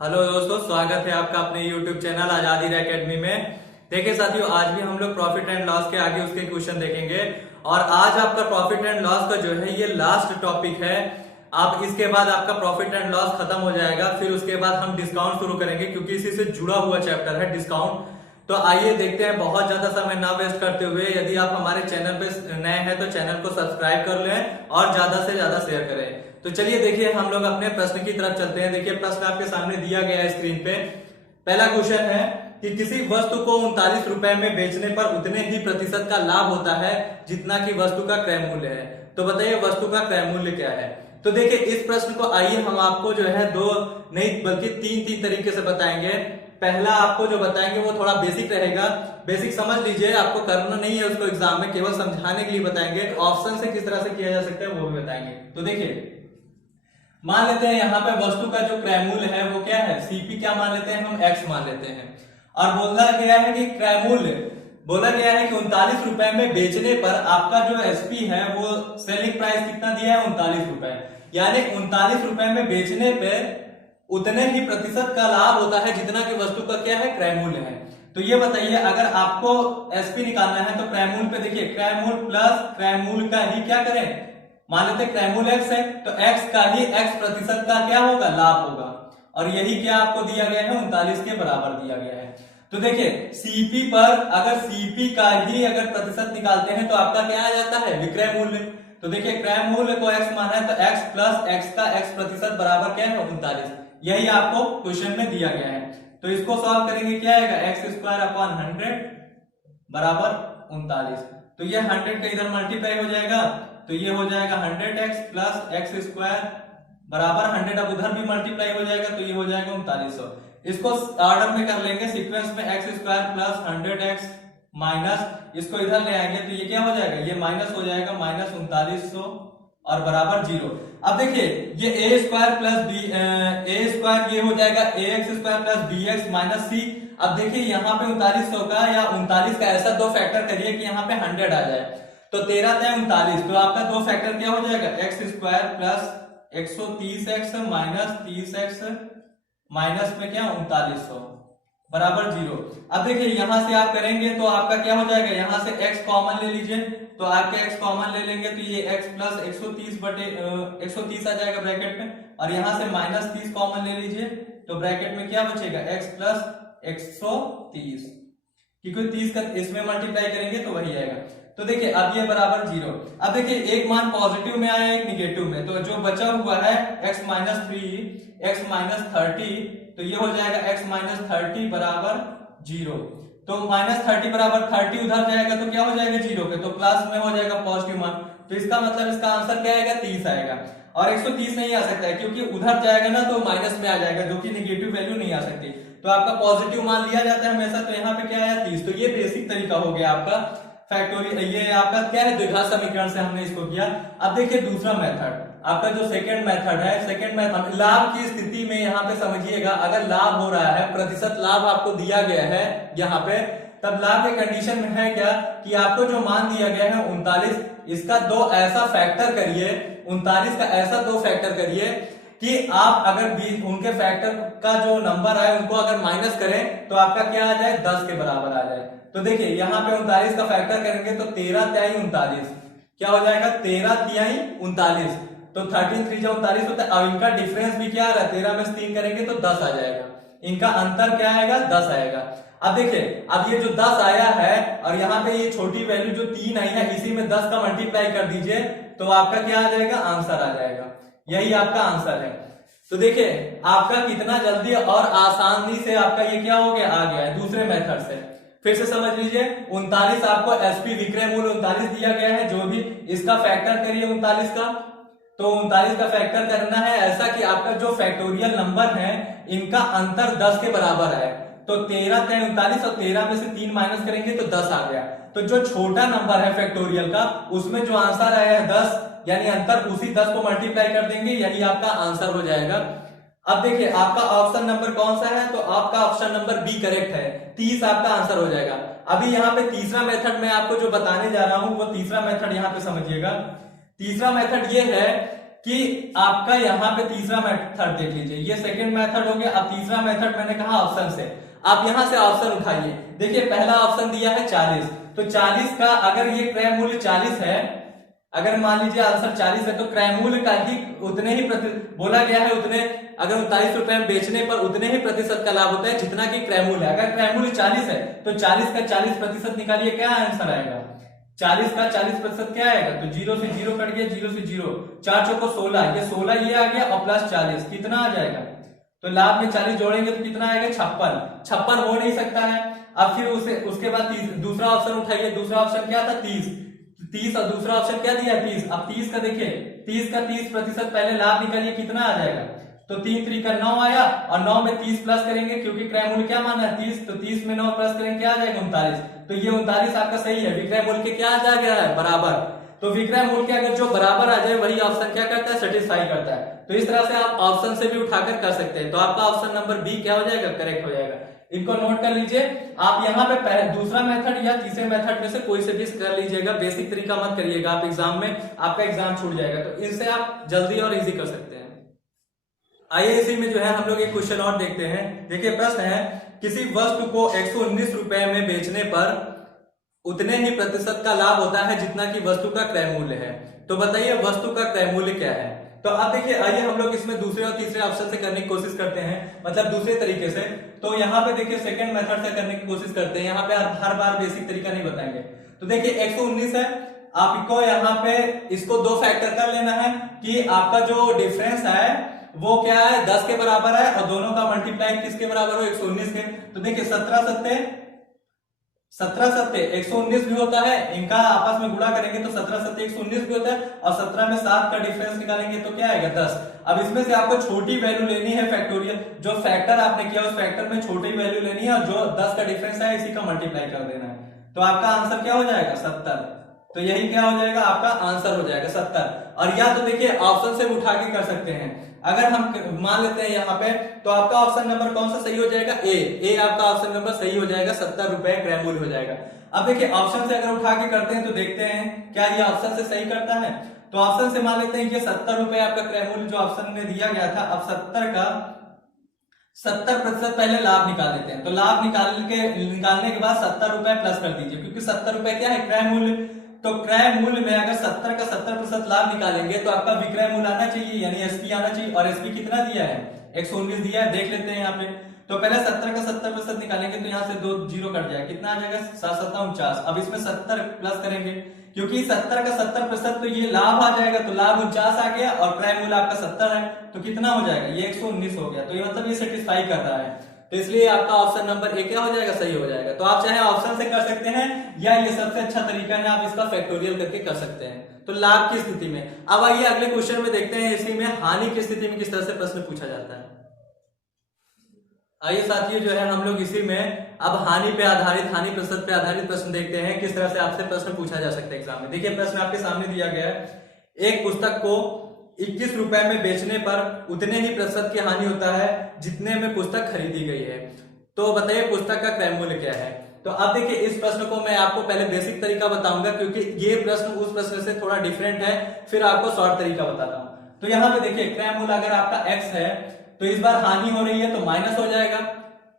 Hello दोस्तों, स्वागत है आपका अपने YouTube चैनल आजादी एकेडमी में। देखिए साथियों, आज भी हम लोग प्रॉफिट एंड लॉस के आगे उसके क्वेश्चन देखेंगे और आज आपका प्रॉफिट एंड लॉस का जो है ये लास्ट टॉपिक है। आप इसके बाद आपका प्रॉफिट एंड लॉस खत्म हो जाएगा, फिर उसके बाद हम डिस्काउंट शुरू करेंगे क्योंकि इसी से जुड़ा हुआ चैप्टर है डिस्काउंट। तो आइए देखते हैं, बहुत ज्यादा समय ना वेस्ट करते हुए। यदि आप हमारे चैनल पे नए हैं तो चैनल को सब्सक्राइब कर लें और ज्यादा से ज्यादा शेयर करें। तो चलिए देखिए, हम लोग अपने प्रश्न की तरफ चलते हैं। देखिए प्रश्न आपके सामने दिया गया है स्क्रीन पे। पहला क्वेश्चन है कि किसी वस्तु को 39 रुपए में बेचने पर उतने ही प्रतिशत का लाभ होता है जितना कि वस्तु का क्रय मूल्य है। तो बताइए वस्तु का क्रय मूल्य क्या है। तो देखिए इस प्रश्न को आइए हम आपको जो है दो नहीं बल्कि तीन तरीके से बताएंगे। पहला आपको जो बताएंगे वो थोड़ा बेसिक रहेगा, बेसिक समझ लीजिए, आपको करना नहीं है उसको एग्जाम में, केवल समझाने के लिए बताएंगे। ऑप्शन से किस तरह से किया जा सकता है वो भी बताएंगे। तो देखिए मान लेते हैं यहाँ पे वस्तु का जो क्रय मूल्य है वो क्या है, सीपी क्या मान लेते हैं हम, एक्स मान लेते हैं। और बोला गया है कि क्रय मूल्य, बोला गया है कि 39 रुपए में बेचने पर आपका जो एसपी है वो सेलिंग प्राइस कितना दिया है, 39 रुपए। यानी 39 रुपए में बेचने पे उतने ही प्रतिशत का लाभ होता है जितना कि वस्तु का क्या है, क्रय मूल्य है। तो ये बताइए, अगर आपको एसपी निकालना है तो क्रय मूल्य पे देखिए, क्रय मूल्य प्लस क्रय मूल्य का ही क्या करें, मान लेते क्रय मूल्य एक्स है तो एक्स का ही एक्स प्रतिशत का क्या होगा, लाभ होगा। और यही क्या आपको दिया गया है, 39 के बराबर दिया गया है। तो देखिए सीपी पर अगर सीपी का ही अगर प्रतिशत निकालते हैं तो आपका क्या आ जाता है, विक्रय मूल्य। तो देखिए क्रय मूल्य को एक्स माना है तो एक्स प्लस एक्स का एक्स प्रतिशत बराबर क्या है, 39। यही आपको क्वेश्चन में दिया गया है। तो इसको सॉल्व करेंगे, क्या आएगा, एक्स स्क्वायर अपॉन 100 बराबर 39। तो ये 100 का इधर मल्टीप्लाई हो जाएगा तो ये हो जाएगा 100x प्लस एक्स स्क्वायर बराबर 100, अब उधर भी मल्टीप्लाई हो जाएगा तो ये हो जाएगा 3900। इसको ऑर्डर में कर लेंगे, सीक्वेंस में x square plus 100x minus इसको इधर ले आएंगे तो ये क्या हो जाएगा, ये माइनस हो जाएगा, माइनस 3900 और बराबर 0। अब देखिए ये A square plus B A square ये हो जाएगा A X square plus B X minus C. अब देखिए यहाँ पे 3900 का या 39 का ऐसा दो फैक्टर करिए कि यहाँ पे 100 आ जाए। तो 13 तय 39, तो आपका दो फैक्टर क्या हो जाएगा, x square plus 130x minus 30x minus में क्या 3900 बराबर 0। अब देखिए यहां से आप करेंगे तो आपका क्या हो जाएगा, यहां से x कॉमन ले लीजिए तो आपके x कॉमन ले लेंगे तो ये x प्लस 130 बटे 130 आ जाएगा ब्रैकेट में, और यहां से माइनस 30 कॉमन ले लीजिए तो ब्रैकेट में क्या बचेगा, x प्लस 130, क्योंकि 30 का इसमें मल्टीप्लाई करेंगे तो वही आएगा। तो देखिए अब ये बराबर 0। अब देखिए एक मान पॉजिटिव में आया एक निगेटिव में, तो जो बचा हुआ है x माइनस 3 x माइनस 30 तो ये हो जाएगा x माइनस 30 बराबर 0। तो माइनस 30 बराबर 30 उधर जाएगा तो क्या हो जाएगा 0 पे, तो प्लस में हो जाएगा पॉजिटिव मान। तो इसका मतलब इसका आंसर क्या आएगा, 30 आएगा। और 130 नहीं आ सकता है क्योंकि उधर जाएगा ना तो माइनस में आ जाएगा, जो कि निगेटिव वैल्यू नहीं आ सकती। तो आपका पॉजिटिव मान लिया जाता है हमेशा, तो यहाँ पे क्या आया 30। तो ये बेसिक तरीका हो गया आपका फैक्टोरियल, ये आपका क्या है, द्विघात समीकरण से हमने इसको किया। अब देखिए दूसरा मेथड, आपका जो सेकंड मेथड है, सेकंड मेथड लाभ की स्थिति में यहाँ पे समझिएगा, अगर लाभ हो रहा है, प्रतिशत लाभ आपको दिया गया है यहाँ पे, तब लाभ के कंडीशन में है क्या कि आपको जो मान दिया गया है 39, इसका दो ऐसा फैक्टर करिए, 39 का ऐसा दो फैक्टर करिए कि आप अगर उनके फैक्टर का जो नंबर आए उनको अगर माइनस करें तो आपका क्या आ जाए, 10 के बराबर आ जाए। तो देखिए यहाँ पे 39 का फैक्टर करेंगे तो 13 तिहाई 39 क्या हो जाएगा, 13 तिहाई 39, तो 13 3 जा 39 होता है। अब इनका डिफरेंस भी क्या आ रहा है, 13 में से 3 करेंगे तो 10 आ जाएगा, इनका अंतर क्या आएगा, 10 आएगा। अब देखिए अब ये जो 10 आया है और यहाँ पे ये छोटी वैल्यू जो 3 आई है, इसी में 10 का मल्टीप्लाई कर दीजिए तो आपका क्या आ जाएगा, आंसर आ जाएगा। यही आपका आंसर है। तो देखिए आपका कितना जल्दी और आसानी से आपका ये क्या हो गया, आ गया है दूसरे मेथड से। फिर से समझ लीजिए, 39 आपको एसपी विक्रय मूल्य 39 दिया गया है, जो भी इसका फैक्टर करिए 39 का, तो 39 का फैक्टर करना है ऐसा कि आपका जो फैक्टोरियल नंबर है इनका अंतर 10 के बराबर है। तो 13 3 39 और 13 में से 3 माइनस करेंगे तो 10 आ गया। तो जो छोटा नंबर है फैक्टोरियल का, उसमें जो आंसर आया है 10, यानी अंतर उसी 10 को मल्टीप्लाई कर देंगे, यही आपका आंसर हो जाएगा। अब देखिए आपका ऑप्शन नंबर कौन सा है, तो आपका ऑप्शन नंबर बी करेक्ट है, 30 आपका आंसर हो जाएगा। अभी यहाँ पे तीसरा मेथड मैं आपको जो बताने जा रहा हूं वो तीसरा मेथड यहाँ पे समझिएगा। तीसरा मेथड ये है कि आपका यहाँ पे तीसरा मेथड देख लीजिए, ये सेकंड मेथड हो गया। अब तीसरा मेथड मैंने कहा ऑप्शन से, आप यहां से ऑप्शन उठाइए। देखिए पहला ऑप्शन दिया है 40, तो 40 का अगर ये क्रय मूल्य 40 है, अगर मान लीजिए आंसर 40 है, तो क्रय मूल्य का ही उतने ही बोला गया है, उतने अगर 39 रुपए में बेचने पर उतने ही प्रतिशत का लाभ होता है जितना की क्रय मूल्य है। अगर क्रय मूल्य 40 है तो 40 का 40% निकालिए, क्या आंसर आएगा? 40 का 40% क्या आएगा? तो 0 से 0 कट गया, 0 से 0, 4 चौको 16, ये 16 ये आ गया और प्लस 40 कितना आ जाएगा? तो लाभ में 40 जोड़ेंगे तो कितना आएगा? 56। 56 हो नहीं सकता है। अब फिर उसके बाद दूसरा ऑप्शन उठाइए। दूसरा ऑप्शन क्या था? 30 और दूसरा ऑप्शन क्या दिया? 30। अब 30 का देखिए, 30 का 30% पहले लाभ निकालिए, कितना आ जाएगा? तो 3 3 का 9 आया और 9 में 30 प्लस करेंगे क्योंकि क्रय मूल्य क्या माना है? 30, तो 30 में 9 प्लस करेंगे क्या आ जाएगा? 39। तो ये 39 आपका सही है। विक्रय मूल्य के क्या आ जाएगा? बराबर। तो विक्रय मूल्य के अगर जो बराबर आ जाए वही ऑप्शन क्या करता है? सेटिस्फाई करता है। तो इस तरह से आप ऑप्शन से भी उठाकर कर सकते हैं। तो आपका ऑप्शन नंबर बी क्या हो जाएगा? करेक्ट हो जाएगा। इनको नोट कर लीजिए। आप यहाँ पे दूसरा मेथड या तीसरे मेथड में से कोई से भी कर लीजिएगा, बेसिक तरीका मत करिएगा, आप एग्जाम में आपका एग्जाम छूट जाएगा। तो इनसे आप जल्दी और इजी कर सकते हैं। आइए इसी में जो है हम लोग एक क्वेश्चन और देखते हैं। देखिए प्रश्न है, किसी वस्तु को 119 रुपए में बेचने पर उतने ही प्रतिशत का लाभ होता है जितना कि वस्तु का क्रय मूल्य है। तो बताइए वस्तु का क्रय मूल्य क्या है? तो अब देखिए, आइए हम लोग इसमें दूसरे और तीसरे ऑप्शन से करने की कोशिश करते हैं, मतलब दूसरे तरीके से। तो यहाँ पे देखिए सेकंड मेथड से करने की कोशिश करते हैं। यहाँ पे हर बार बेसिक तरीका नहीं बताएंगे। तो देखिए 119 है, आपको यहाँ पे इसको 2 फैक्टर कर लेना है कि आपका जो डिफरेंस है वो क्या है? 10 के बराबर है और दोनों का मल्टीप्लाई किसके बराबर हो? 119 के। तो देखिए 17 सत्ते 119 भी होता है, इनका आपस में गुणा करेंगे तो 17 सत्ते 119 भी होता है और 17 में 7 का डिफरेंस निकालेंगे तो क्या आएगा? 10। अब इसमें से आपको छोटी वैल्यू लेनी है फैक्टोरियल, जो फैक्टर आपने किया उस फैक्टर में छोटी वैल्यू लेनी है और जो 10 का डिफरेंस है इसी का मल्टीप्लाई कर देना है। तो आपका आंसर क्या हो जाएगा? 70। तो यही क्या हो जाएगा? आपका आंसर हो जाएगा 70। और या तो देखिए ऑप्शन से उठा के कर सकते हैं। अगर हम मान लेते हैं यहाँ पे, तो आपका ऑप्शन नंबर कौन सा सही हो जाएगा? ए आपका ऑप्शन नंबर सही हो जाएगा, 70 रुपए क्रय मूल्य हो जाएगा। अब देखिए ऑप्शन से अगर उठा के करते हैं तो देखते हैं क्या ये ऑप्शन से सही करता है। तो ऑप्शन से मान लेते हैं कि 70 रुपए आपका क्रय मूल्य जो ऑप्शन में दिया गया था। अब 70 का 70% पहले लाभ निकाल देते हैं। तो लाभ निकालने के बाद 70 रुपए प्लस कर दीजिए, क्योंकि 70 रुपए क्या है? क्रय मूल्य। तो क्रय मूल्य में अगर 70 का 70% लाभ निकालेंगे तो आपका विक्रय मूल्य आना चाहिए, यानी एसपी आना चाहिए। और एसपी कितना दिया है? 119 दिया है, देख लेते हैं यहाँ पे। तो पहले 70 का 70% निकालेंगे तो यहाँ से 2 0 कट जाएगा, कितना आ जाएगा? 7 7 49। अब इसमें 70 प्लस करेंगे, क्योंकि 70 का 70% तो ये लाभ आ जाएगा, तो लाभ 49 आ गया और क्रय मूल्य आपका 70 है, तो कितना हो जाएगा? ये 119 हो गया। तो ये मतलब ये सेटिस्फाई कर रहा है, तो इसलिए आपका ऑप्शन नंबर ए क्या हो जाएगा? सही हो जाएगा। तो आप चाहे ऑप्शन से कर सकते हैं या ये सबसे अच्छा तरीका है, आप इसका फैक्टोरियल करके कर सकते हैं। तो लाभ की स्थिति में अब आइए अगले क्वेश्चन में देखते हैं, इसी में हानि की स्थिति में किस तरह से प्रश्न पूछा जाता है। आइए साथियों, जो है हम लोग इसी में अब हानि पे आधारित, हानि प्रतिशत पे आधारित प्रश्न देखते हैं, किस तरह से आपसे प्रश्न पूछा जा सकता है एग्जाम में। देखिए प्रश्न आपके सामने दिया गया है, एक पुस्तक को 21 रुपए में बेचने पर उतने ही प्रतिशत की हानि होता है जितने में पुस्तक खरीदी गई है। तो बताइए पुस्तक का क्रय मूल्य क्या है? तो अब देखिए इस प्रश्न को मैं आपको पहले बेसिक तरीका बताऊंगा, क्योंकि ये प्रश्न उस प्रश्न से थोड़ा डिफरेंट है, फिर आपको शॉर्ट तरीका बताता हूं। तो यहाँ पे देखिए क्रय मूल्य अगर आपका x है तो इस बार हानि हो रही है तो माइनस हो जाएगा,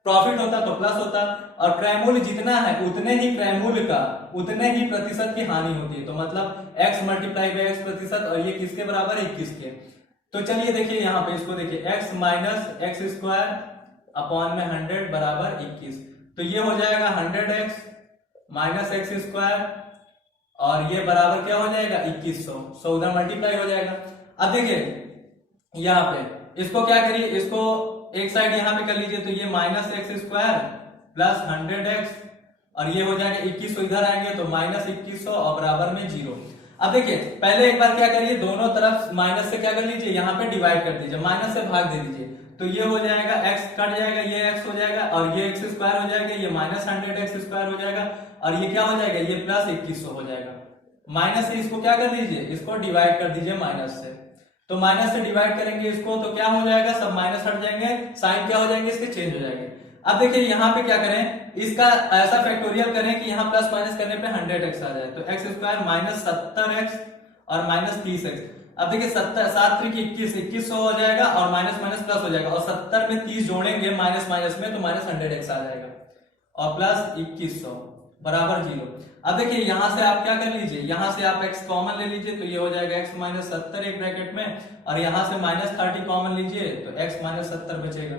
प्रॉफिट होता तो प्लस होता, और क्रय मूल्य जितना है उतने ही क्रय मूल्य का उतने ही प्रतिशत की हानि होती है। तो मतलब x मल्टीप्लाई बाई x प्रतिशत, और ये किसके बराबर है? 21 के। तो चलिए देखिए यहाँ पे इसको देखिए, x minus x square upon में 100 बराबर 21। तो ये हो जाएगा 100x माइनस एक्स स्क्वायर, और ये बराबर क्या हो जाएगा? 2100। सो उधर मल्टीप्लाई हो जाएगा। अब देखिए यहाँ पे इसको क्या करिए, इसको एक साइड यहाँ पे कर लीजिए, तो ये minus x square plus 100x, और ये हो जाएगा 2100 इधर आएंगे तो माइनस 2100 और बराबर में 0। अब देखिए पहले एक बार क्या करिए, दोनों तरफ माइनस से क्या कर लीजिए, यहाँ पे डिवाइड कर दीजिए, माइनस से भाग दे दीजिए। तो ये हो जाएगा x कट जाएगा, ये x हो जाएगा, और ये x स्क्वायर हो जाएगा, ये माइनस 100x स्क्वायर हो जाएगा, और ये क्या हो जाएगा? ये प्लस 2100 हो जाएगा। माइनस से इसको क्या कर दीजिए, इसको डिवाइड कर दीजिए माइनस से। तो माइनस से डिवाइड करेंगे इसको तो क्या हो जाएगा? सब माइनस हट जाएंगे, साइन क्या हो जाएंगे? इसके चेंज हो जाएंगे। अब देखिए यहाँ पे क्या करें, इसका ऐसा फैक्टोरियल करें कि यहाँ प्लस माइनस करने पे 100x आ जाए। तो एक्स स्क्वायर माइनस 70x और माइनस 30x। अब देखिए 70 7 त्रिक 21, 2100 हो जाएगा और माइनस माइनस प्लस हो जाएगा, और 70 में 30 जोड़ेंगे माइनस माइनस में तो माइनस 100x आ जाएगा और प्लस 2100 बराबर 0। अब देखिए यहां से आप क्या कर लीजिए, यहां से आप x कॉमन ले लीजिए तो ये हो जाएगा x माइनस 70 एक ब्रैकेट में, और यहां से माइनस 30 कॉमन लीजिए तो x माइनस 70 बचेगा।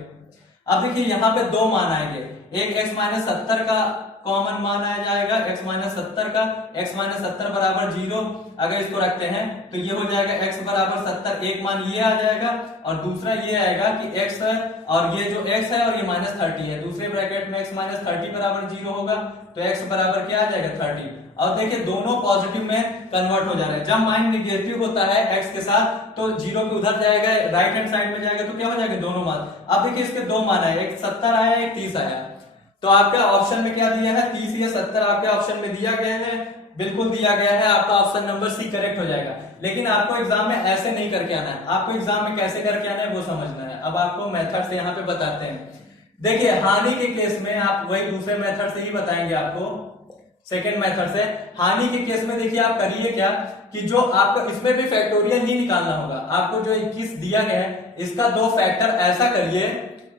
अब देखिए यहाँ पे दो मान आएंगे, एक x माइनस 70 का कॉमन मान आ जाएगा, x माइनस 70 का, x माइनस 70 बराबर 0। अगर इसको रखते हैं तो ये हो जाएगा x बराबर 70, एक मान ये आ जाएगा और दूसरा ये आएगा कि x है और ये जो x है और ये माइनस 30 है, दूसरे ब्रैकेट में x माइनस 30 बराबर 0 होगा तो x बराबर क्या आ जाएगा 30। और देखिए दोनों पॉजिटिव में कन्वर्ट हो जा रहे हैं, जब माइन निगेटिव होता है x के साथ तो 0 पे उधर जाएगा, राइट हैंड साइड में जाएगा तो क्या हो जाएगा दोनों मान। अब देखिए इसके दो मान आए, एक 70 आया एक 30 आया, तो आपका ऑप्शन में क्या दिया है 30 या 70 आपके ऑप्शन में दिया गया है, बिल्कुल दिया गया है, आपका ऑप्शन नंबर सी करेक्ट हो जाएगा। लेकिन आपको एग्जाम में ऐसे नहीं करके आना है, आपको एग्जाम में कैसे करके आना है वो समझना है। अब आपको मेथड से यहाँ पे बताते हैं। देखिए हानि के केस में आप वही दूसरे मेथड से ही बताएंगे आपको, सेकेंड मेथड से। हानि के केस में देखिए आप करिए क्या कि जो आपको इसमें भी फैक्टोरियल ही निकालना होगा, आपको जो 21 दिया गया है इसका दो फैक्टर ऐसा करिए,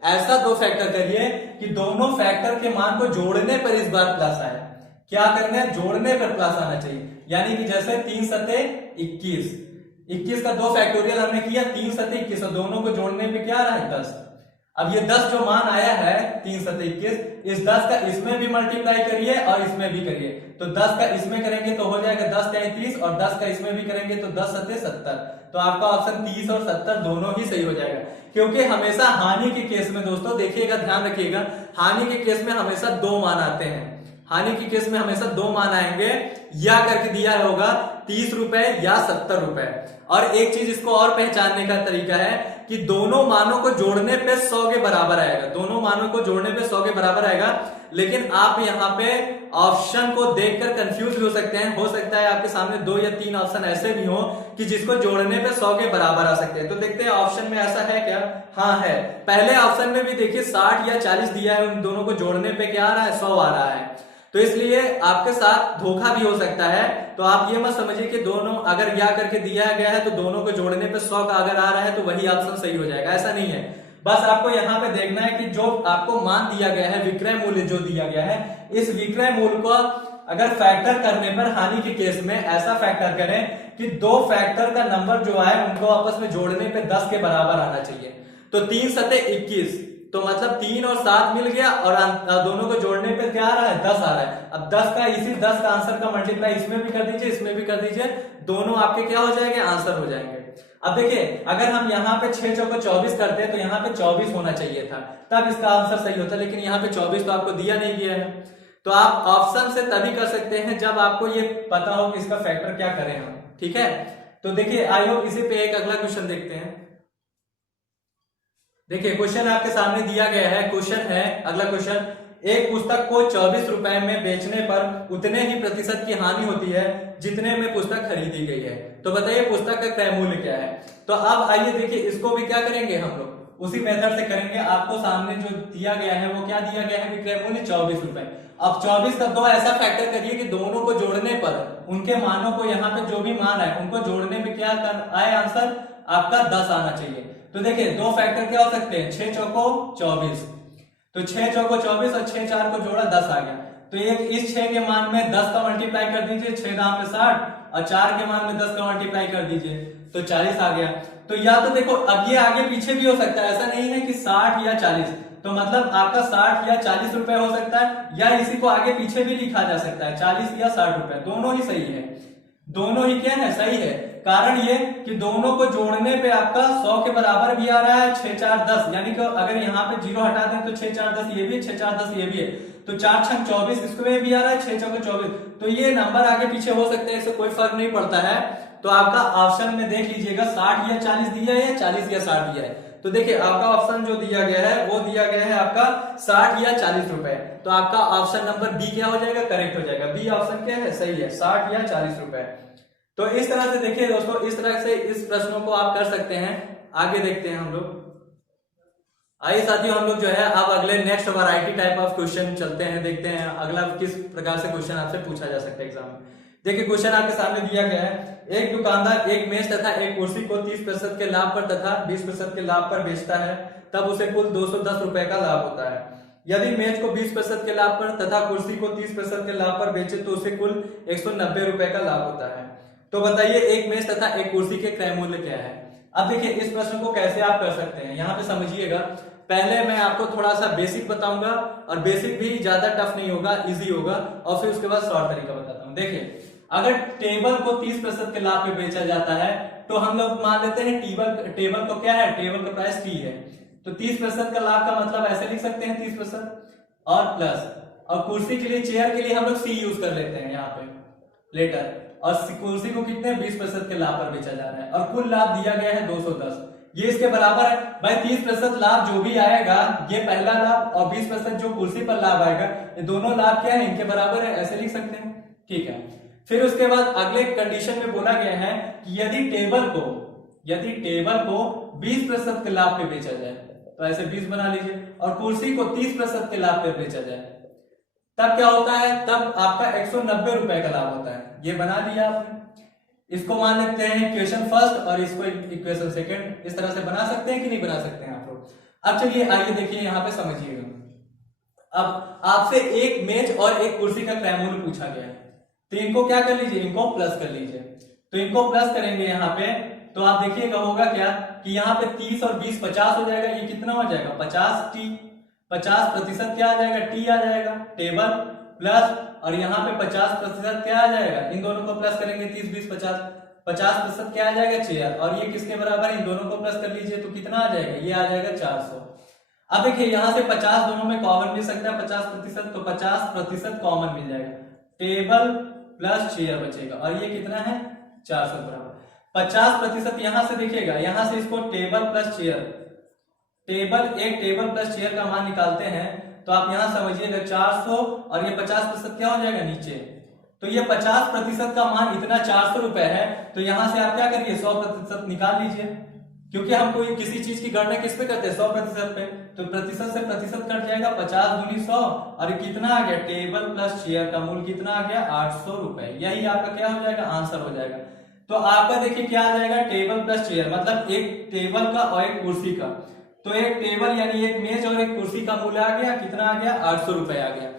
ऐसा दो फैक्टर करिए कि दोनों फैक्टर के मान को जोड़ने पर इस बार प्लस आए। क्या करना है, जोड़ने पर प्लस आना चाहिए, यानी कि जैसे 3 सते 21, 21 का दो फैक्टोरियल हमने किया 3 सते 21 और दोनों को जोड़ने पे क्या आ रहा है 10। अब ये 10 जो मान आया है 3 सते 21, इस 10 का इसमें भी मल्टीप्लाई करिए और इसमें भी करिए, तो 10 का इसमें करेंगे तो हो जाएगा 10 त्याई 30 और 10 का इसमें भी करेंगे तो 10 सते 70, तो आपका ऑप्शन 30 और 70 दोनों ही सही हो जाएगा। क्योंकि हमेशा हानि के केस में दोस्तों देखिएगा, ध्यान रखिएगा, हानि के केस में हमेशा दो मान आते हैं, हानि के केस में हमेशा दो मान आएंगे, या करके दिया होगा 30 रुपए या 70 रुपए। और एक चीज इसको और पहचानने का तरीका है कि दोनों मानों को जोड़ने पे 100 के बराबर आएगा, दोनों मानों को जोड़ने पे 100 के बराबर आएगा। लेकिन आप यहाँ पे ऑप्शन को देखकर कंफ्यूज भी हो सकते हैं, हो सकता है आपके सामने 2 या 3 ऑप्शन ऐसे भी हो कि जिसको जोड़ने पे 100 के बराबर आ सकते हैं। तो देखते हैं ऑप्शन में ऐसा है क्या, हाँ है। पहले ऑप्शन में भी देखिए 60 या 40 दिया है, उन दोनों को जोड़ने पे क्या आ रहा है 100 आ रहा है, तो इसलिए आपके साथ धोखा भी हो सकता है। तो आप ये मत समझिए कि दोनों अगर या करके दिया गया है तो दोनों को जोड़ने पे 100 का अगर आ रहा है तो वही ऑप्शन सही हो जाएगा, ऐसा नहीं है। बस आपको यहाँ पे देखना है कि जो आपको मान दिया गया है, विक्रय मूल्य जो दिया गया है, इस विक्रय मूल्य को अगर फैक्टर करने पर हानि के केस में ऐसा फैक्टर करें कि दो फैक्टर का नंबर जो है उनको आपस में जोड़ने पे 10 के बराबर आना चाहिए। तो 3 सते 21, तो मतलब 3 और 7 मिल गया और दोनों को जोड़ने पे क्या आ रहा है 10 आ रहा है। अब 10 का इसी 10 का आंसर का मल्टीप्लाई इसमें भी कर दीजिए, इसमें भी कर दीजिए, दोनों आपके क्या हो जाएंगे आंसर हो जाएंगे। अब देखिए अगर हम यहाँ पे 6 चौको 24 करते तो यहाँ पे 24 होना चाहिए था, तब इसका आंसर सही होता, लेकिन यहाँ पे 24 तो आपको दिया नहीं गया है। तो आप ऑप्शन से तभी कर सकते हैं जब आपको ये पता हो कि इसका फैक्टर क्या करें हम, ठीक है। तो देखिए आई होप इसी पे एक अगला क्वेश्चन देखते हैं। देखिए क्वेश्चन आपके सामने दिया गया है, क्वेश्चन है अगला क्वेश्चन, एक पुस्तक को 24 रुपए में बेचने पर उतने ही प्रतिशत की हानि होती है जितने में पुस्तक खरीदी गई है, तो बताइए पुस्तक का क्रय मूल्य क्या है। तो अब आइए देखिए इसको भी क्या करेंगे हम लोग उसी मेथड से करेंगे। आपको सामने जो दिया गया है वो क्या दिया गया है, विक्रय मूल्य 24 रुपए। अब 24 का दो ऐसा फैक्टर करिए कि दोनों को जोड़ने पर उनके मानों को यहाँ पे जो भी मान है उनको जोड़ने में क्या आए आंसर आपका 10 आना चाहिए। तो देखिए दो फैक्टर क्या हो सकते हैं, 6 चौको 24, तो 6 चौको 24 और 6 4 को जोड़ा 10 आ गया। तो एक इस 6 के मान में 10 का मल्टीप्लाई कर दीजिए, 6 दाम पे 60 और 4 के मान में 10 का मल्टीप्लाई कर दीजिए तो 40 आ गया। तो या तो देखो अब ये आगे पीछे भी हो सकता है, ऐसा नहीं है कि 60 या 40, तो मतलब आपका 60 या 40 रुपए हो सकता है, या इसी को आगे पीछे भी लिखा जा सकता है 40 या 60 रुपए, दोनों ही सही है, दोनों ही क्या है सही है। कारण ये कि दोनों को जोड़ने पे आपका 100 के बराबर भी आ रहा है, 6 4 10, यानी कि अगर यहाँ पे 0 हटा दें तो 6 4 10 ये भी है, 6 4 10 ये भी है, तो 4 6 24 इसमें भी आ रहा है, 6 चौके 24, तो ये नंबर आगे पीछे हो सकते हैं, इससे कोई फर्क नहीं पड़ता है। तो आपका ऑप्शन में देख लीजिएगा 60 या 40 दिया है या 40 या 60 दिया है। तो देखिए आपका ऑप्शन जो दिया गया है वो दिया गया है आपका 60 या 40 रुपए, तो आपका ऑप्शन नंबर बी क्या हो जाएगा, करेक्ट हो जाएगा। बी ऑप्शन क्या है, सही है, 60 या 40 रुपए। तो इस तरह से देखिए दोस्तों, इस तरह से इस प्रश्नों को आप कर सकते हैं। आगे देखते हैं हम लोग। आइए साथियों हम लोग जो है अब अगले next variety type of question चलते हैं, देखते हैं अगला किस प्रकार से क्वेश्चन आपसे पूछा जा सकता है एग्जाम में। देखिए क्वेश्चन आपके सामने दिया गया है, एक दुकानदार एक मेज तथा एक कुर्सी को 30% के लाभ पर तथा 20% के लाभ पर बेचता है, तब उसे कुल 210 रुपए का लाभ होता है। यदि मेज को 20% के लाभ पर तथा कुर्सी को 30% के लाभ पर बेचे तो उसे कुल 190 रुपए का लाभ होता है। तो बताइए एक मेज तथा एक कुर्सी के क्रय मूल्य क्या है। अब देखिए इस प्रश्न को कैसे आप कर सकते हैं, यहाँ पे समझिएगा। पहले मैं आपको थोड़ा सा बेसिक बताऊंगा, और बेसिक भी ज्यादा टफ नहीं होगा, इजी होगा, और फिर उसके बाद शॉर्ट तरीका बताता हूँ। देखिए अगर टेबल को 30% के लाभ पे बेचा जाता है तो हम लोग मान लेते हैं टेबल को क्या है, टेबल का प्राइस टी है, तो 30% का लाभ का मतलब ऐसे लिख सकते हैं 30% और प्लस, और कुर्सी के लिए, चेयर के लिए हम लोग सी यूज कर लेते हैं यहाँ पे लेटर, और कुर्सी को कितने 20% के लाभ पर बेचा जा रहा है, और कुल लाभ दिया गया है 210, ये इसके बराबर है। भाई 30% लाभ जो भी आएगा ये पहला लाभ, और 20% जो कुर्सी पर लाभ आएगा, ये दोनों लाभ क्या है, इनके बराबर है, ऐसे लिख सकते हैं। ठीक है, फिर उसके बाद अगले कंडीशन में बोला गया है कि यदि टेबल को 20% के लाभ पे बेचा जाए, तो ऐसे 20 बना लीजिए, और कुर्सी को 30% के लाभ पे बेचा जाए, तब क्या होता है, तब आपका 190 रुपए का लाभ होता है। ये बना लिया आपने, इसको मान लेते हैं इक्वेशन फर्स्ट और इसको इक्वेशन सेकंड। इस तरह से बना सकते हैं कि नहीं बना सकते हैं आप लोग। अब चलिए आइए देखिए यहाँ पे समझिएगा। अब आपसे एक मेज और एक कुर्सी का क्रय मूल्य पूछा गया है, तो इनको क्या कर लीजिए, इनको प्लस कर लीजिए। तो इनको प्लस करेंगे यहाँ पे, तो आप देखिएगा होगा क्या कि यहाँ पे 30 और 20 50 हो जाएगा। ये कितना हो जाएगा 50t, 50% क्या आ जाएगा, टी आ जाएगा टेबल, प्लस और यहाँ पे 50% क्या आ जाएगा, इन दोनों को प्लस करेंगे 30 20 50, 50% क्या आ जाएगा चेयर, और ये किसके बराबर है, इन दोनों को प्लस कर लीजिए, तो कितना आ जाएगा, ये आ जाएगा 400। अब देखिए यहाँ से 50 दोनों में कॉमन मिल सकता है 50%, तो 50% कॉमन मिल जाएगा, टेबल प्लस चेयर बचेगा, और ये कितना है 400 बराबर 50%। यहां से देखिएगा, यहां से इसको टेबल प्लस चेयर, एक टेबल प्लस चेयर का मान निकालते हैं, तो आप यहां समझिएगा 400 और ये 50% क्या हो जाएगा नीचे, तो ये 50% का मान इतना 400 रुपए है, तो यहां से आप क्या करिए 100% निकाल लीजिए, क्योंकि हम कोई किसी चीज की गणना किस पे करते हैं 100% पे, तो प्रतिशत से प्रतिशत कट जाएगा, 50 दूनी 100, और कितना आ गया टेबल प्लस चेयर का मूल्य कितना आ गया 800 रुपए। यही आपका क्या हो जाएगा आंसर हो जाएगा। तो आपका देखिए क्या आ जाएगा टेबल प्लस चेयर, मतलब एक टेबल का और एक कुर्सी का, तो एक टेबल यानी एक मेज और एक कुर्सी का मूल्य आ गया कितना आ गया 800 रुपए आ गया।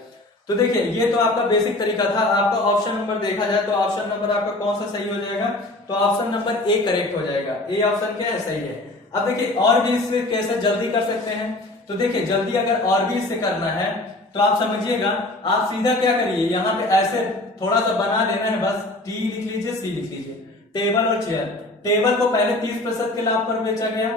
तो देखिए ये तो आपका बेसिक तरीका था। आपका ऑप्शन नंबर देखा जाए तो ऑप्शन नंबर आपका कौन सा सही हो जाएगा, तो ऑप्शन नंबर ए करेक्ट हो जाएगा, ए ऑप्शन क्या है सही है। अब देखिए और भी इससे कैसे जल्दी कर सकते हैं, तो देखिए जल्दी अगर और भी इससे करना है तो आप समझिएगा, आप सीधा क्या करिए यहाँ पे ऐसे थोड़ा सा बना देना है, बस टी लिख लीजिए सी लिख लीजिए, टेबल और चेयर, टेबल को पहले 30% के लाभ पर बेचा गया,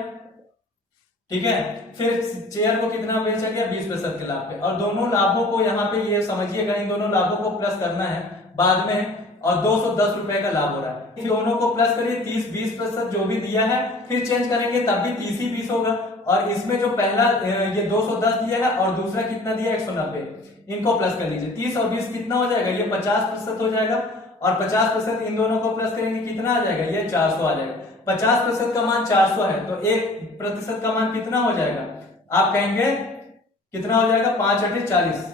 ठीक है, फिर चेयर को कितना बेचा गया 20% के लाभ पे, और दोनों लाभों को यहाँ पे ये समझिएगा इन दोनों लाभों को प्लस करना है बाद में, और 210 रुपए का लाभ हो रहा है। इन दोनों को प्लस करिए, 30-20% जो भी दिया है फिर चेंज करेंगे तब भी 30 ही 20 होगा, और इसमें जो पहला ये 210 दिया है और दूसरा कितना दिया 190, इनको प्लस कर लीजिए, 30 और 20 कितना हो जाएगा ये 50% हो जाएगा, और 50% इन दोनों को प्लस करेंगे कितना आ जाएगा ये 400 आ जाएगा। 50% का मान 400 है, तो 1% का मान कितना हो जाएगा, आप कहेंगे कितना हो जाएगा 5 8 40,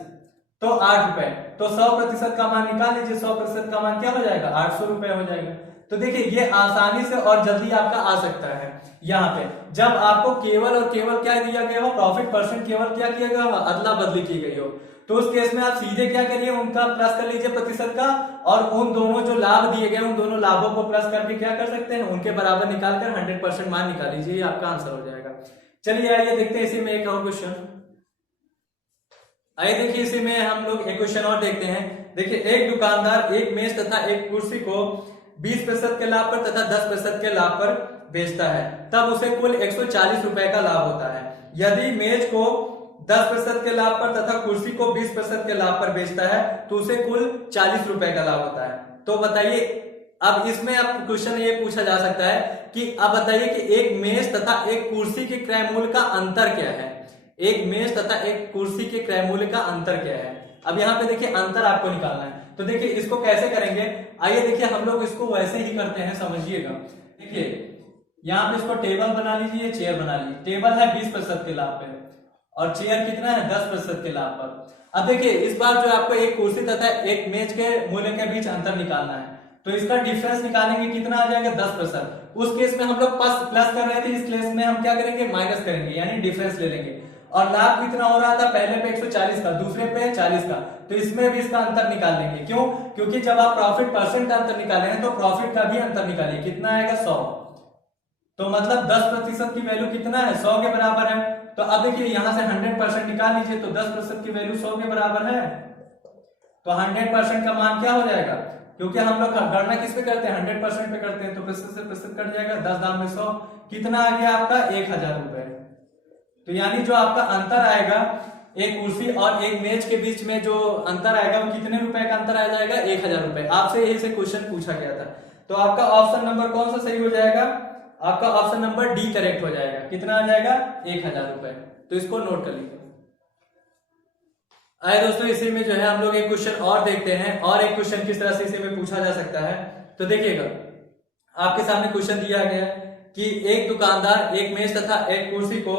तो 8 रुपए, तो 100% का मान निकाल लीजिए, 100% का मान क्या हो जाएगा 800 रुपए हो जाएगा। तो देखिए ये आसानी से और जल्दी आपका आ सकता है। यहाँ पे जब आपको केवल और केवल क्या दिया गया हो, प्रॉफिट परसेंट केवल क्या किया गया हो, अदला बदली की गई हो, तो उस केस में आप सीधे क्या करिए उनका प्लस कर लीजिए प्रतिशत का, और उन दोनों जो लाभ दिए गए उन दोनों लाभों को प्लस करके क्या कर सकते हैं उनके बराबर निकालकर 100% मान निकाल लीजिए, आपका आंसर हो जाएगा। चलिए आइए देखते हैं इसी में एक और क्वेश्चन। आइए देखिए इसी में हम लोग एक क्वेश्चन और देखते हैं। देखिए एक दुकानदार एक मेज तथा एक कुर्सी को 20% के लाभ पर तथा 10% के लाभ पर बेचता है, तब उसे कुल 140 रुपए का लाभ होता है। यदि मेज को 10% के लाभ पर तथा कुर्सी को 20% के लाभ पर बेचता है तो उसे कुल 40 रुपए का लाभ होता है। तो बताइए, अब इसमें अब क्वेश्चन ये पूछा जा सकता है कि अब बताइए कि एक मेज तथा एक कुर्सी के क्रय मूल्य का अंतर क्या है, एक मेज तथा एक कुर्सी के क्रय मूल्य का अंतर क्या है। अब यहाँ पे देखिए अंतर आपको निकालना है, तो देखिए इसको कैसे करेंगे, आइए देखिए हम लोग इसको वैसे ही करते हैं, समझिएगा। देखिए यहाँ पे इसको टेबल बना लीजिए, चेयर बना लीजिए, टेबल है 20% के लाभ पे और चेयर कितना है 10% के लाभ पर। अब देखिए इस बार जो आपको एक कुर्सी तथा एक मेज के मूल्य के बीच अंतर निकालना है, तो इसका डिफरेंस निकालेंगे कितना आ जाएगा 10%। उस केस में हम लोग प्लस कर रहे थे, इस केस में हम क्या करेंगे माइनस करेंगे, यानी डिफरेंस ले लेंगे। और लाभ कितना हो रहा था, पहले पे 140 का, दूसरे पे 40 का, तो इसमें भी इसका अंतर निकाल लेंगे। क्यों? क्योंकि जब आप प्रॉफिट परसेंट का अंतर निकालेंगे तो प्रॉफिट का भी अंतर निकालिए, कितना आएगा 100। तो मतलब 10% की वैल्यू कितना है, 100 के बराबर है। तो अब देखिए यहां से 100% निकाल लीजिए, तो 10% की वैल्यू 100 के बराबर है, तो 100% का मान क्या हो जाएगा, क्योंकि हम लोग गणना किस पे करते हैं 100% पे करते हैं, तो प्रतिशत से प्रतिशत कट जाएगा, 10 दाम में 100, कितना आ गया आपका 1000 रुपए। तो यानी जो आपका अंतर आएगा एक कुर्सी और एक मेज के बीच में जो अंतर आएगा वो कितने रुपए का अंतर आ जाएगा, 1000 रुपए। आपसे यही से क्वेश्चन पूछा गया था। तो आपका ऑप्शन नंबर कौन सा सही हो जाएगा, आपका ऑप्शन नंबर डी करेक्ट हो जाएगा। कितना आ जाएगा 1000 रुपए। तो इसको नोट कर लीजिए। आइए दोस्तों इसी में जो है हम लोग एक क्वेश्चन और देखते हैं, और एक क्वेश्चन किस तरह से इसी में पूछा जा सकता है। तो देखिएगा आपके सामने क्वेश्चन दिया गया कि एक दुकानदार एक मेज तथा एक कुर्सी को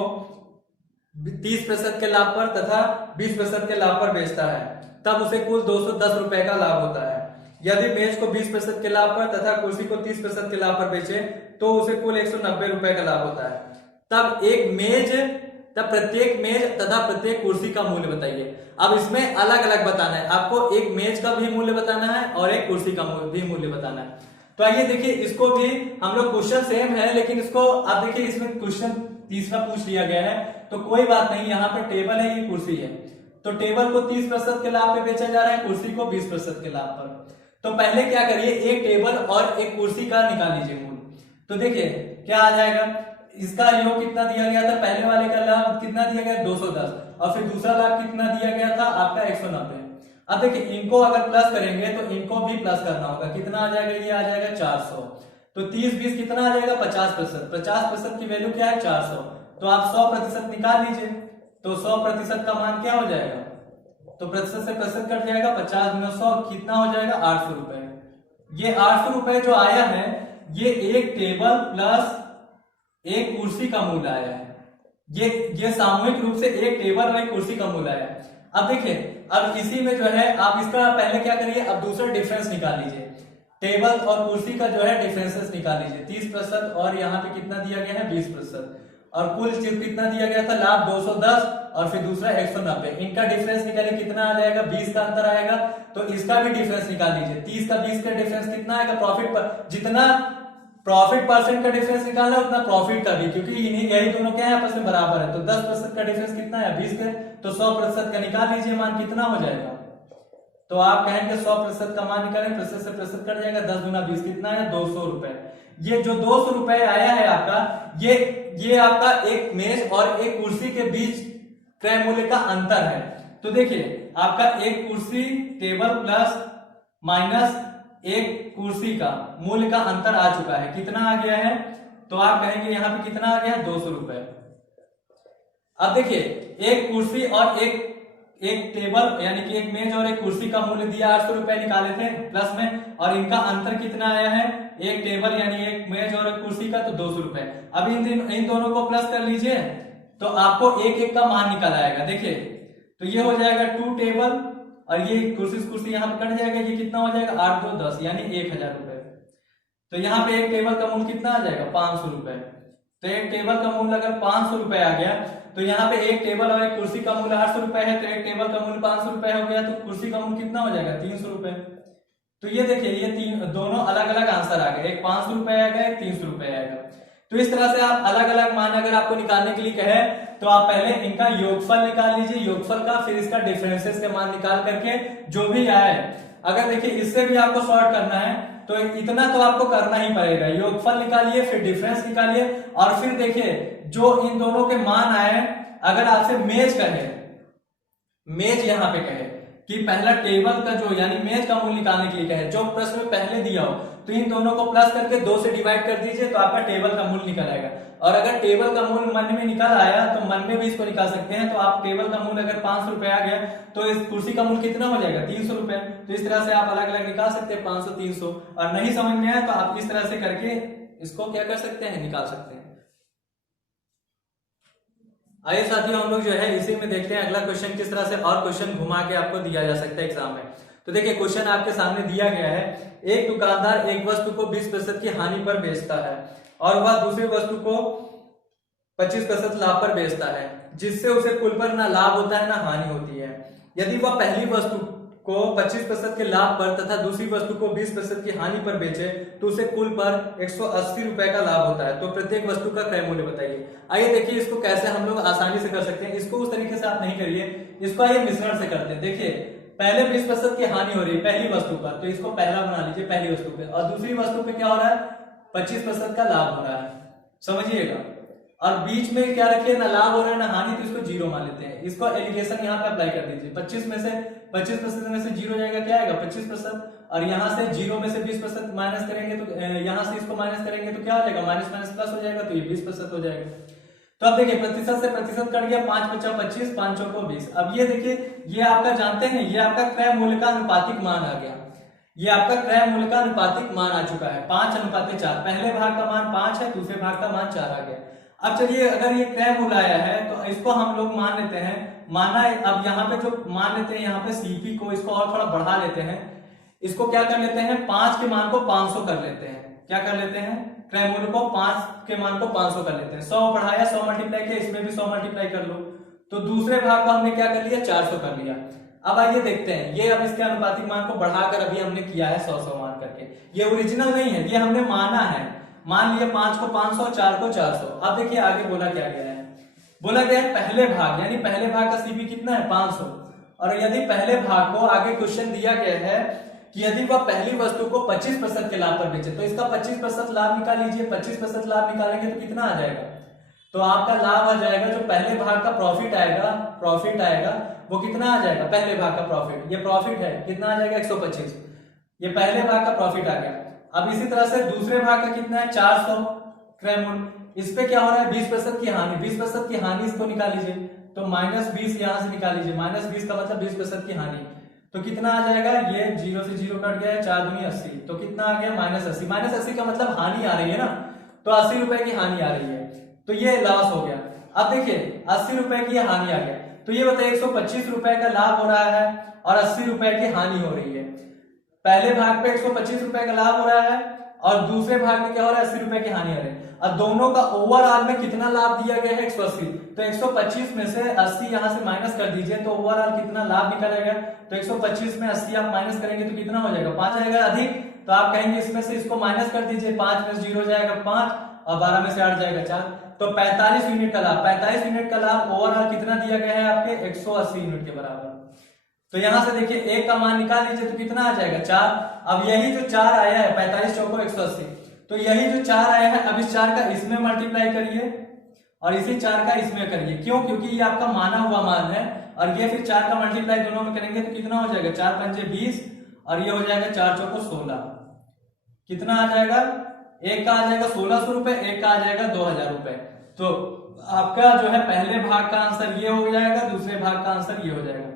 30% के लाभ पर तथा 20% के लाभ पर बेचता है, तब उसे कुल 210 रुपए का लाभ होता है। यदि मेज को 20% के लाभ पर तथा कुर्सी को 30% के लाभ पर बेचे तो उसे कुल 190 रुपए का लाभ होता है। तब प्रत्येक मेज तथा प्रत्येक कुर्सी का मूल्य बताइए। अब इसमें अलग अलग बताना है आपको, एक मेज का भी मूल्य बताना है और एक कुर्सी का भी मूल्य बताना है। तो आइए देखिए इसको भी हम लोग क्वेश्चन सेम है, लेकिन इसको आप देखिए इसमें क्वेश्चन तीसरा पूछ लिया गया है, तो कोई बात नहीं, यहाँ पे टेबल है, ये कुर्सी है, तो टेबल को 30% के लाभ पे बेचा जा रहा है, कुर्सी को 20% के लाभ पर। तो पहले क्या करिए, एक टेबल और एक कुर्सी का निकाल लीजिए मूल्य। तो देखिए क्या आ जाएगा, इसका योग कितना दिया गया था, पहले वाले का लाभ कितना दिया गया 210, और फिर दूसरा लाभ कितना दिया गया था आपका 190। अब देखिए इनको अगर प्लस करेंगे तो इनको भी प्लस करना होगा, कितना आ जाएगा, ये आ जाएगा 400। तो 30-20 कितना आ जाएगा 50%, 50% की वैल्यू क्या है 400। तो आप 100% निकाल लीजिए, तो 100% का मान क्या हो जाएगा, तो प्रतिशत से प्रतिशत कट जाएगा, 50 में 100 कितना हो जाएगा 800 रुपए। ये 800 रुपए जो आया है ये एक टेबल प्लस एक कुर्सी का मूल्य आया है। ये सामूहिक रूप से एक टेबल और एक कुर्सी का मूल्य आया है। अब देखिए अब इसी में जो है आप इसका पहले क्या करिए, अब दूसरा डिफरेंस निकाल लीजिए, टेबल और कुर्सी का जो है डिफरेंसेस निकाल लीजिए, 30% और यहाँ पे कितना दिया गया है 20%, और कुल कितना दिया गया था लाभ 210 और फिर दूसरा 190। इनका डिफरेंस निकालिए, कितना आ जाएगा 20 का अंतर आएगा, तो इसका भी डिफरेंस निकाल लीजिए। 30 का 20 का डिफरेंस कितना आएगा, प्रॉफिट पर जितना प्रॉफिट परसेंट का डिफरेंस निकालना उतना प्रॉफिट का भी, क्योंकि यही दोनों क्या है आपस में बराबर है। तो 10% का डिफरेंस कितना है 20 का, तो 100% का निकाल लीजिए, मान कितना हो जाएगा, तो आप कहेंगे 100% का मान निकालें, प्रतिशत से प्रतिशत कट जाएगा, 10 गुना 20 कितना है 200 रुपए। ये जो 200 रुपए आया है आपका, ये आपका एक मेज और एक कुर्सी के बीच क्रय मूल्य का अंतर है। तो देखिए आपका एक कुर्सी टेबल प्लस माइनस एक कुर्सी का मूल्य का अंतर आ चुका है, कितना आ गया है, तो आप कहेंगे यहाँ पे कितना आ गया 200 रुपए। अब देखिए एक कुर्सी और एक टेबल यानी कि एक मेज और एक कुर्सी का मूल्य दिया 800 रुपए निकाले थे प्लस में, और इनका अंतर कितना आया है, एक टेबल यानी एक मेज और एक कुर्सी का तो 200 रुपए। अब इन दोनों को प्लस कर लीजिए तो आपको एक एक का मान निकल आएगा। देखिए तो ये हो जाएगा 2 टेबल और ये कुर्सी यहाँ पे कट जाएगा, ये कितना हो जाएगा 8 2 10 यानी 1000 रुपए। तो यहाँ पे एक टेबल का मूल्य कितना आ जाएगा 500 रुपए। तो एक टेबल का मूल्य अगर 500 रुपए आ गया, तो यहाँ पे एक टेबल और एक कुर्सी का मूल्य 800 रुपए है, तो एक टेबल का मूल्य 500 रुपए हो गया, तो कुर्सी का मूल्य कितना हो जाएगा 300 रुपए। तो ये देखिए ये दोनों अलग अलग आंसर आ गए, एक 500 रुपए आएगा, एक 300 रुपए आएगा। तो इस तरह से आप अलग अलग मान अगर आपको निकालने के लिए कहे तो आप पहले इनका योगफल निकाल लीजिए, योगफल का, फिर इसका डिफरेंसेस के मान निकाल करके जो भी आए, अगर देखिए इससे भी आपको सॉर्ट करना है तो इतना तो आपको करना ही पड़ेगा, योगफल निकालिए फिर डिफरेंस निकालिए, और फिर देखिए जो इन दोनों के मान आए, अगर आपसे मेज कहे, मेज यहाँ पे कहे कि पहला टेबल का जो यानी मेज का मूल्य निकालने के लिए कहे, जो प्रश्न में पहले दिया हो, तो इन दोनों को प्लस करके 2 से डिवाइड कर दीजिए तो आपका टेबल का मूल्य निकल आएगा। और अगर टेबल का मूल्य मन में निकल आया तो मन में भी इसको निकाल सकते हैं। तो आप टेबल का मूल्य अगर 500 रुपए आ गया तो इस कुर्सी का मूल्य कितना हो जाएगा 300 रुपए। तो इस तरह से आप अलग अलग निकाल सकते हैं 500 300, और नहीं समझ में आया तो आप इस तरह से करके इसको क्या कर सकते हैं, निकाल सकते हैं। आइए साथियों, हम लोग जो है इसी में देखते हैं अगला क्वेश्चन किस तरह से और क्वेश्चन घुमा के आपको दिया जा सकता है एग्जाम में। तो देखिए क्वेश्चन आपके सामने दिया गया है, एक दुकानदार एक वस्तु को 20% की हानि पर बेचता है और वह दूसरी वस्तु को 25% लाभ पर बेचता है, जिससे उसे कुल पर ना लाभ होता है ना हानि होती है। यदि वह पहली वस्तु को 25% के लाभ पर तथा दूसरी वस्तु को 20% की हानि पर बेचे तो उसे कुल पर 180 रुपए का लाभ होता है। तो प्रत्येक वस्तु का क्रय मूल्य बताइए। आइए देखिए इसको कैसे हम लोग आसानी से कर सकते हैं। इसको उस तरीके से आप नहीं करिए, इसको आइए मिश्रण से करते हैं। देखिए पहले 20% की हानि हो रही है पहली वस्तु पर, तो इसको पहला बना लीजिए पहली वस्तु पे, और दूसरी वस्तु पे क्या हो रहा है 25% का लाभ हो रहा है, समझिएगा। और बीच में क्या रखिए, ना लाभ हो रहा है ना हानि, तो इसको जीरो मान लेते हैं। इसको एलिगेशन यहाँ पे अप्लाई कर दीजिए। 25% में से जीरो जाएगा, क्या आएगा 25%, और यहाँ से जीरो में से 20% माइनस करेंगे तो यहाँ से इसको माइनस करेंगे तो क्या हो जाएगा, माइनस माइनस प्लस हो जाएगा, तो ये 20% हो जाएगा। तो अब देखिए प्रतिशत से प्रतिशत कट गया, 5 × 5 = 25, 5 × 4 = 20। अब ये देखिए ये आपका जानते हैं, ये आपका क्रय मूल्य का अनुपातिक मान आ गया। ये आपका क्रय मूल्य का अनुपातिक मान आ चुका है 5:4। पहले भाग का मान 5 है, दूसरे भाग का मान 4 आ गया। अब चलिए अगर ये क्रय मूल्य आया है तो इसको हम लोग मान लेते हैं, माना है। अब यहाँ पे जो मान लेते हैं, यहाँ पे सीपी को इसको और थोड़ा बढ़ा लेते हैं। इसको क्या कर लेते हैं, 5 के मान को 500 कर लेते हैं। क्या कर लेते हैं, क्रय मूल्य को 5 के मान को 500 कर लेते हैं। 100 बढ़ाया, 100 मल्टीप्लाई किया, इसमें भी 100 मल्टीप्लाई कर लो। तो दूसरे भाग को हमने क्या कर लिया, 400 कर लिया। अब आइए देखते हैं, ये अब इसके अनुपातिक मान को बढ़ाकर अभी हमने किया है 100 मान करके। ये ओरिजिनल नहीं है, ये हमने माना है। मान लिया 5 को 500, 4 को 400। अब देखिए आगे बोला क्या गया है, बोला गया है पहले भाग, यानी पहले भाग का सीपी कितना है 500। और यदि पहले भाग को आगे क्वेश्चन दिया गया है कि यदि वह पहली वस्तु को 25% के लाभ पर बेचे, तो इसका 25% लाभ निकाल लीजिए। 25% लाभ निकालेंगे तो कितना आ जाएगा, तो आपका लाभ आ जाएगा, जो पहले भाग का प्रॉफिट आएगा वो कितना आ जाएगा, पहले भाग का प्रॉफिट, ये प्रॉफिट है कितना आ जाएगा 125। ये पहले भाग का प्रॉफिट आ गया। अब इसी तरह से दूसरे भाग का कितना है 400 क्रय मूल्य। इस पे क्या हो रहा है 20% की हानि, 20% की हानि इसको निकाल लीजिए, तो -20 यहां से निकाल लीजिए। -20 का मतलब 20% की हानि, तो कितना आ जाएगा, ये 0 से 0 कट गया है, 4 दूनी 80, तो कितना आ गया -80। -80 का मतलब हानि आ रही है ना, तो 80 रुपए की हानि आ रही है, तो ये लॉस हो गया। अब देखिए 80 रुपए की हानि आ गया, तो ये बताइए 125 रुपए का लाभ हो रहा है और 80 रुपए की हानि हो रही है। पहले भाग पे 125 रुपए का लाभ हो रहा है और दूसरे भाग में क्या हो रहा है 80 रुपए की हानि हो रही है। अब दोनों का ओवरऑल में कितना लाभ दिया गया है 180, तो 125 में से 80 यहां से माइनस कर दीजिए, तो ओवरऑल कितना लाभ निकलेगा, तो 125 में 80 आप माइनस करेंगे तो कितना हो जाएगा 5 आएगा अधिक, तो आप कहेंगे इसमें से इसको माइनस कर दीजिए, 5 में 0 जाएगा 5 और 12 में से 8 जाएगा 4, तो 45 यूनिट का लाभ। 45 यूनिट का लाभ ओवरऑल कितना दिया गया है आपके 180 यूनिट के बराबर। तो यहां से देखिए एक का मान निकाल लीजिए तो कितना आ जाएगा 4। अब यही जो 4 आया है 45 चौको 180, तो यही जो 4 आया है, अब इस 4 का इसमें मल्टीप्लाई करिए और इसी 4 का इसमें करिए। क्यों, क्योंकि ये आपका माना हुआ मान है, और ये फिर 4 का मल्टीप्लाई दोनों में करेंगे तो कितना हो जाएगा 4 पंजे 20 और ये हो जाएगा 4 चौको 16। कितना आ जाएगा, एक का आ जाएगा 1600 रुपए, एक का आ जाएगा 2000 रुपए। तो आपका जो है पहले भाग का आंसर ये हो जाएगा, दूसरे भाग का आंसर ये हो जाएगा।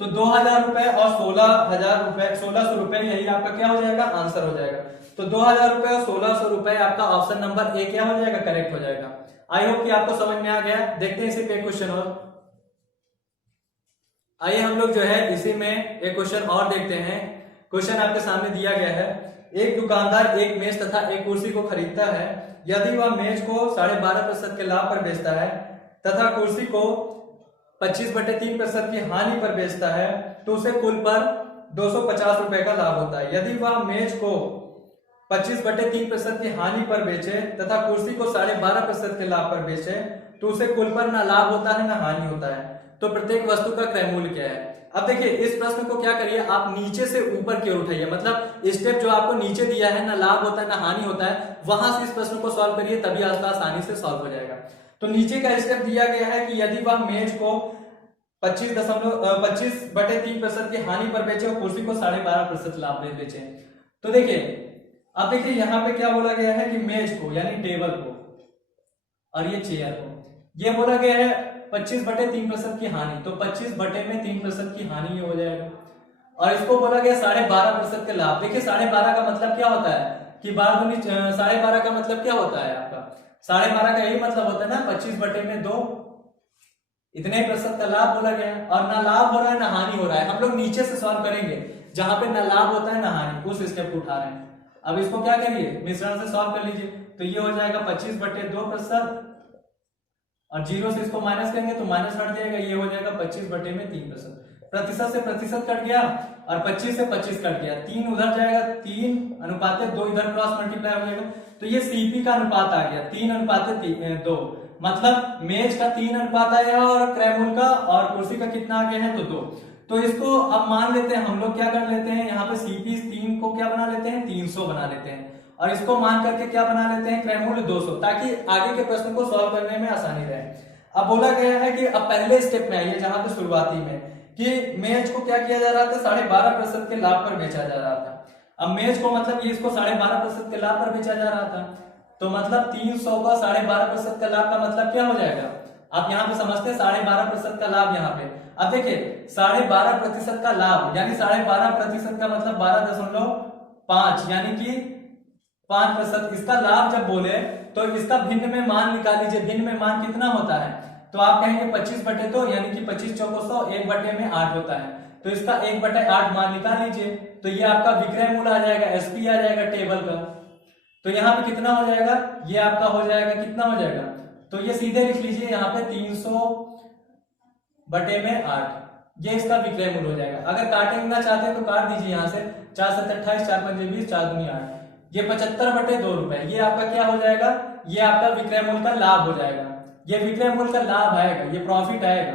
तो 2000 रुपए और 16,000 रुपए 1600 रुपए यही आपका क्या हो जाएगा आंसर हो जाएगा। तो 2000 रुपए और 1600 रुपए आपका ऑप्शन नंबर ए क्या हो जाएगा, करेक्ट हो जाएगा। आई होप कि आपको समझ में आ गया। देखते हैं इसी पे क्वेश्चन और। आइए हम लोग जो है इसी में एक क्वेश्चन और देखते हैं। क्वेश्चन आपके सामने दिया गया है, एक दुकानदार एक मेज तथा एक कुर्सी को खरीदता है। यदि वह मेज को 12.5% के लाभ पर बेचता है तथा कुर्सी को 25/3% की हानि पर बेचता है, तो उसे कुल पर 250 रुपए का लाभ होता है। यदि वह मेज को 25/3% की हानि पर बेचे तथा कुर्सी को 12.5% के लाभ पर बेचे, तो उसे कुल पर ना लाभ होता है ना हानि होता है। तो प्रत्येक वस्तु का क्रय मूल्य क्या है। अब देखिए इस प्रश्न को क्या करिए, आप नीचे से ऊपर की ओर उठाइए, मतलब स्टेप जो आपको नीचे दिया है, ना लाभ होता है ना हानि होता है, वहां से इस प्रश्न को सॉल्व करिए, तभी आसानी से सॉल्व हो जाएगा। तो नीचे का स्टेप दिया गया है कि यदि वह मेज को 25/3% की हानि पर बेचे और कुर्सी को 12.5% लाभ में बेचे। तो देखिए अब देखिए यहाँ पे क्या बोला गया है कि मेज को यानी टेबल को और ये चेयर को, ये बोला गया है 25/3% की हानि, तो 25/3% की हानि ये हो जाएगा। और इसको बोला गया 12.5% के लाभ। देखिए 12.5 का मतलब क्या होता है कि 12 का मतलब क्या होता है आपका 12.5 का यही मतलब होता है ना 25/2 इतने ही प्रतिशत का लाभ बोला गया है, और ना लाभ हो रहा है ना हानि हो रहा है। हम लोग नीचे से सॉल्व करेंगे, जहां पे ना लाभ होता है ना हानि, उस स्टेप को उठा रहे हैं। अब इसको क्या करिए, मिश्रण से सॉल्व कर लीजिए। तो ये हो जाएगा 25/2%, और 0 से इसको माइनस करेंगे तो माइनस हट जाएगा, ये हो जाएगा 25/3%। प्रतिशत से प्रतिशत कट गया और 25 से 25 कट गया, 3 उधर जाएगा, 3:2 इधर क्रॉस मल्टीप्लाई हो जाएगा। तो ये सीपी का अनुपात आ गया 3:2, मतलब मेज का 3 अनुपात आया और क्रैमूल का और कुर्सी का कितना आ गया है, तो 2। तो इसको अब मान लेते हैं हम लोग, क्या कर लेते हैं, यहाँ पे सीपी 3 को क्या बना लेते हैं, 300 बना लेते हैं, और इसको मान करके क्या बना लेते हैं, क्रैमूल 200, ताकि आगे के प्रश्न को सॉल्व करने में आसानी रहे। अब बोला गया है कि अब पहले स्टेप में आइए, जहां पे शुरुआती में कि मेज को क्या किया जा रहा था, 12.5% के लाभ पर बेचा जा रहा था। अब मेज को मतलब ये इसको 12.5% के लाभ पर बेचा जा रहा था, तो मतलब 300 का 12.5% का लाभ का मतलब क्या हो जाएगा, आप यहाँ पे समझते हैं 12.5% का लाभ यहाँ पे। अब देखिए 12.5% का लाभ यानी 12.5% का मतलब 12.5, यानी कि 5%। इसका लाभ जब बोले तो इसका भिन्न में मान निकाल लीजिए, भिन्न में मान कितना होता है, तो आप कहेंगे 25/2, यानी कि 25 चौको 100, 1/8 होता है, तो इसका 1/8 मान निकाल लीजिए। तो ये आपका विक्रय मूल्य आ जाएगा, एसपी आ जाएगा टेबल का। तो यहाँ पे कितना हो जाएगा, ये आपका हो जाएगा, कितना हो जाएगा, तो ये सीधे लिख लीजिए यहाँ पे 300/8, ये इसका विक्रय मूल्य हो जाएगा। अगर काटेंगे चाहते हैं तो काट दीजिए यहाँ से, 4 7 28, 4 5 20, 4 दूनी 8, ये 75/2 रुपए, ये आपका क्या हो जाएगा, ये आपका विक्रय मूल्य का लाभ हो जाएगा। ये विक्रय मूल्य का लाभ आएगा, ये प्रॉफिट आएगा,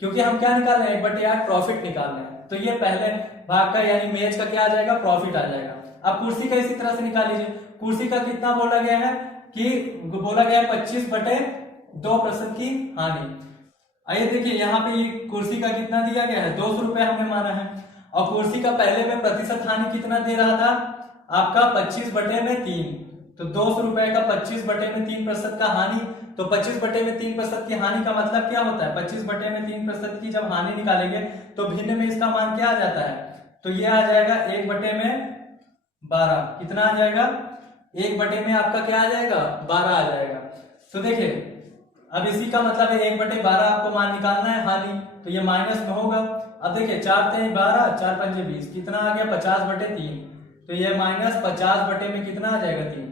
क्योंकि हम क्या निकाल रहे हैं, 1/8 प्रॉफिट निकाल रहे हैं। तो ये पहले भाग का यानी मेज का क्या आ जाएगा, प्रॉफिट आ जाएगा। अब कुर्सी का इसी तरह से निकाल लीजिए। कुर्सी का कितना बोला गया है कि बोला गया है 25/2% की हानि। आइए देखिए यहाँ पे ये कुर्सी का कितना दिया गया है, 200 रुपए हमने माना है, और कुर्सी का पहले में प्रतिशत हानि कितना दे रहा था आपका 25/3, तो 200 रुपए का 25/3% का हानि, तो 25/3% की हानि का मतलब क्या होता है, 25/3% की जब हानि निकालेंगे तो भिन्न में इसका मान क्या आ जाता है, तो ये आ जाएगा 1/12, कितना आ जाएगा, 1/में आपका क्या आ जाएगा, 12 आ जाएगा। तो देखिए अब इसी का मतलब है 1/12 आपको मान निकालना है हानि, तो ये माइनस में होगा। अब देखिए 4 3 12, 4 5 20, कितना आ गया 50/3, तो ये -50 में कितना आ जाएगा 3।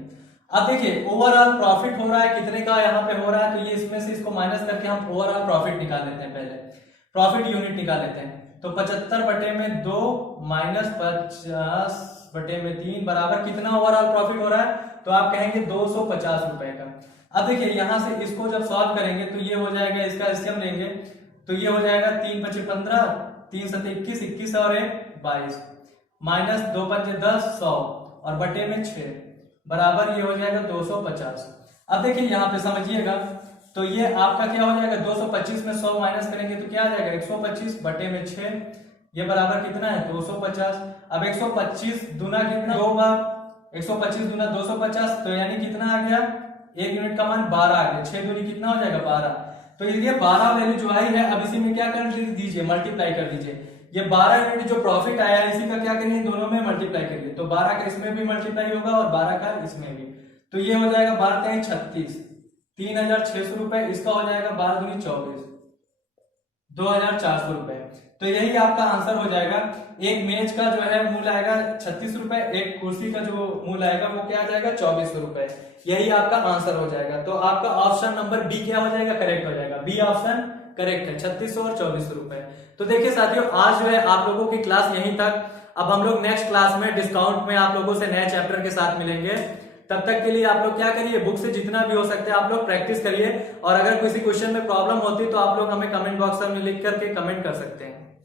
अब देखिए ओवरऑल प्रॉफिट हो रहा है कितने का यहाँ पे हो रहा है, तो ये इसमें से इसको माइनस करके हम ओवरऑल प्रॉफिट निकाल लेते हैं, पहले प्रॉफिट यूनिट निकाल लेते हैं। तो 75/2 -50/3 बराबर कितना ओवरऑल प्रॉफिट हो रहा है, तो आप कहेंगे 250 रुपए का। अब देखिए यहां से इसको जब सॉल्व करेंगे तो ये हो जाएगा, इसका एलसीएम लेंगे तो ये हो जाएगा 3 5 15, 3 7 21, 21 और 22, -2 5 10, 100 और बटे में 6 बराबर ये हो जाएगा 250। अब देखिए यहाँ पे समझिएगा, तो ये आपका क्या हो जाएगा, 225 में 100 माइनस करेंगे तो क्या आ जाएगा 125 बटे में 6, ये बराबर कितना है 250। अब 125 दूना कितना, 2 बार 125 दूना 250, तो यानी कितना आ गया, 1 यूनिट का मान 12 आ गया, 6 दूनी कितना हो जाएगा 12। तो ये 12 वैल्यू जो आई है, अब इसी में क्या कर दीजिए, मल्टीप्लाई कर दीजिए। ये 12 यूनिट जो प्रॉफिट आया है इसी का क्या करिए, दोनों में मल्टीप्लाई करिए, तो 12 का इसमें भी मल्टीप्लाई होगा और 12 का इसमें भी, तो ये हो जाएगा 12 3 36, 3600 रुपए, इसका हो जाएगा 12 दूनी 24, 2400 रुपए। तो यही आपका आंसर हो जाएगा। एक मेज का जो है मूल्य आएगा 36 रुपए, एक कुर्सी का जो मूल्य आएगा वो क्या आ जाएगा 2400 रुपए। यही आपका आंसर हो जाएगा। तो आपका ऑप्शन नंबर बी क्या हो जाएगा, करेक्ट हो जाएगा। बी ऑप्शन करेक्ट है, 3600 और 2400 रुपए। तो देखिए साथियों, आज जो है आप लोगों की क्लास यहीं तक। अब हम लोग नेक्स्ट क्लास में डिस्काउंट में आप लोगों से नए चैप्टर के साथ मिलेंगे। तब तक के लिए आप लोग क्या करिए, बुक से जितना भी हो सकता है आप लोग प्रैक्टिस करिए, और अगर किसी क्वेश्चन में प्रॉब्लम होती है तो आप लोग हमें कमेंट बॉक्स में लिख करके कमेंट कर सकते हैं।